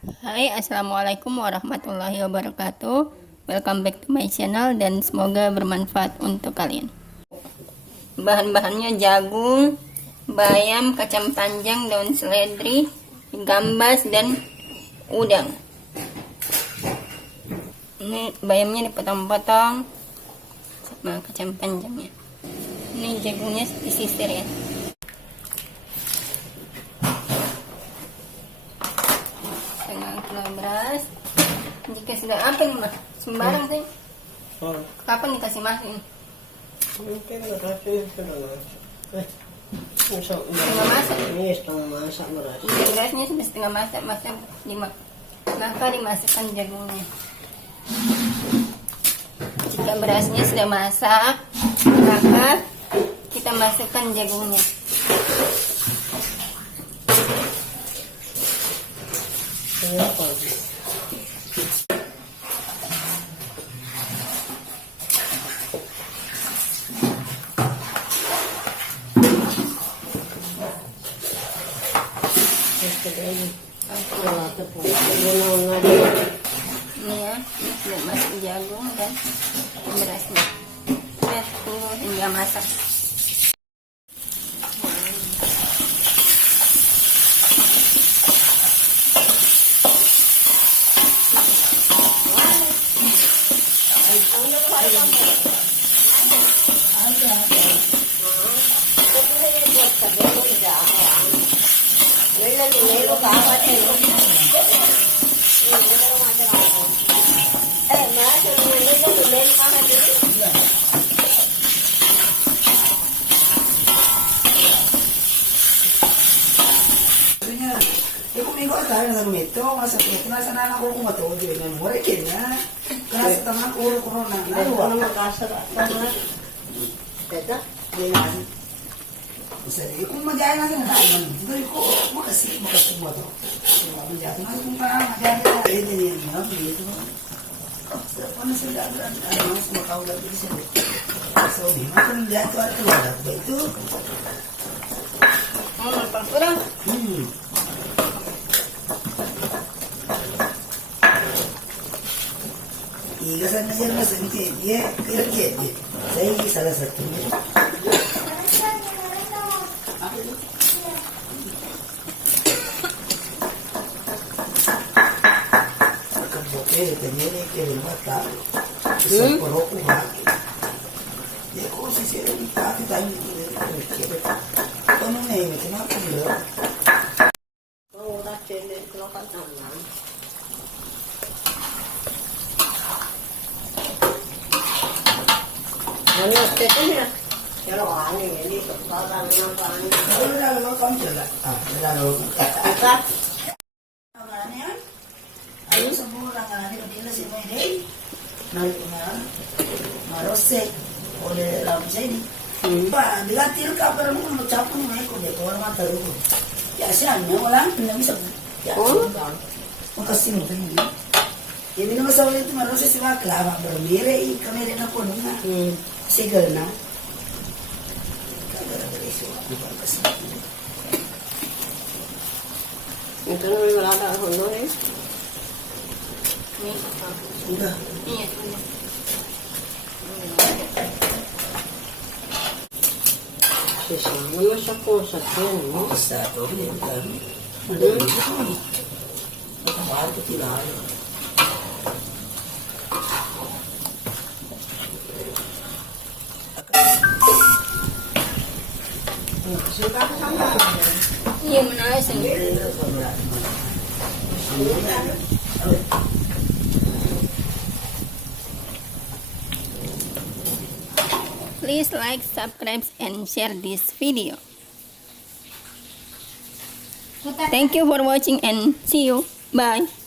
Hai, assalamualaikum warahmatullahi wabarakatuh. Welcome back to my channel dan semoga bermanfaat untuk kalian. Bahan-bahannya jagung, bayam, kacang panjang, daun seledri, gambas, dan udang. Ini bayamnya dipotong-potong sama kacang panjangnya. Ini jagungnya disisir ya. Beras. Jika sudah apa nih mah sembarang sih. Kapan dikasih masin? Mungkin kasih setengah masak. Ini setengah masak beras. Berasnya sudah setengah masak, maka dimasukkan jagungnya. Jika berasnya sudah masak, maka kita masukkan jagungnya. Kenapa? Ini ya, sudah masuk jagung dan berasnya. Kita tunggu hingga masak. Ikaw tayo na lumito, masakit na sana ako kung matuloy ng mure kanya. Kasi tama ko ko na. Ano ba naman kasara? Tama. Teka, diyan. Kasi kung magyaya na din tayo, hindi ko makasik mo to. Magyaya na kung magyaya na din yan, no? Dito. Sa paano sila ano makaulat din sila. So, di mo kung diyan to at wala ba ito? Pangkurang. Igasan na siya mas ang kaya saya salah satunya. Kaboke tenere que le mata. Eso por ojo va. Ya ko si sira ni pati tayo ni kere. Ano na yun, kinapa nila. Ora tele tropa tangan. Ano tetenya? Pero ani ini soparan apa ani? Wala naman kami sila. Wala naman. Kita Ayun sa mura nga ni Kadila si Mayday. Marose. Ole Ramsey. Pa, digatil ka pero mo magchapo ni May ko de ko naman taro. Ya siya niya wala na bisa. Ya. Makasih mo tayo. Hindi naman sa ulit Marose si Bakla, pero mire kami rin ako na. Sigal na. itu naman wala ka hono eh. Ini Sudah. iya sudah. Sisa, ano siya po sa tiyan, no? Isa to, hindi kami. Mahal ko tilalo. Sudah ka sama. Iya menarik sih. Please like, subscribe, and share this video. Thank you for watching and see you. Bye.